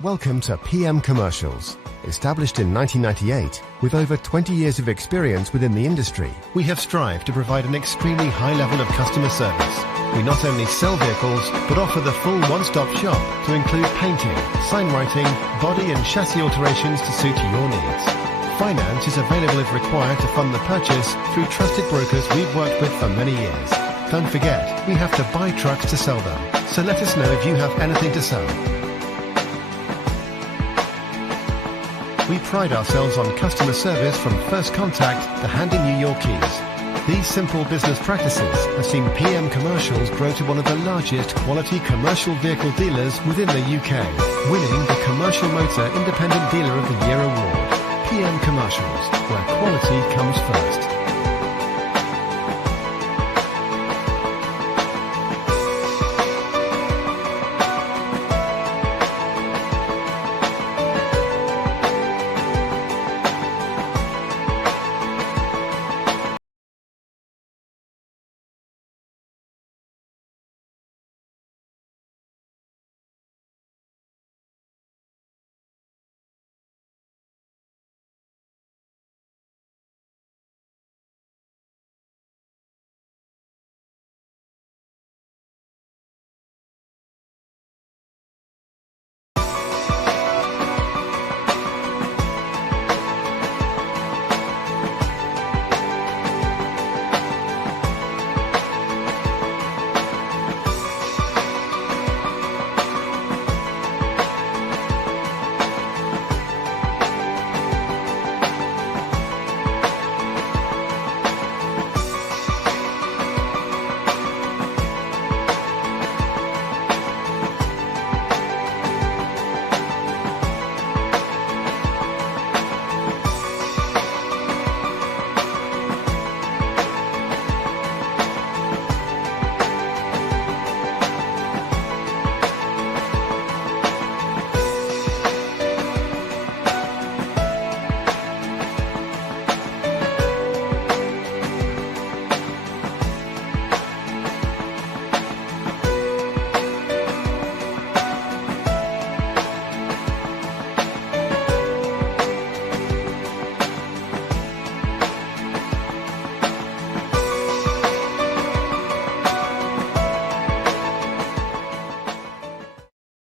Welcome to PM Commercials. Established in 1998, with over 20 years of experience within the industry, we have strived to provide an extremely high level of customer service. We not only sell vehicles, but offer the full one-stop shop to include painting, sign writing, body and chassis alterations to suit your needs. Finance is available if required to fund the purchase through trusted brokers we've worked with for many years. Don't forget, we have to buy trucks to sell them, so let us know if you have anything to sell. We pride ourselves on customer service from first contact to handing you your keys. These simple business practices have seen PM Commercials grow to one of the largest quality commercial vehicle dealers within the UK, winning the Commercial Motor Independent Dealer of the Year award. PM Commercials, where quality comes first.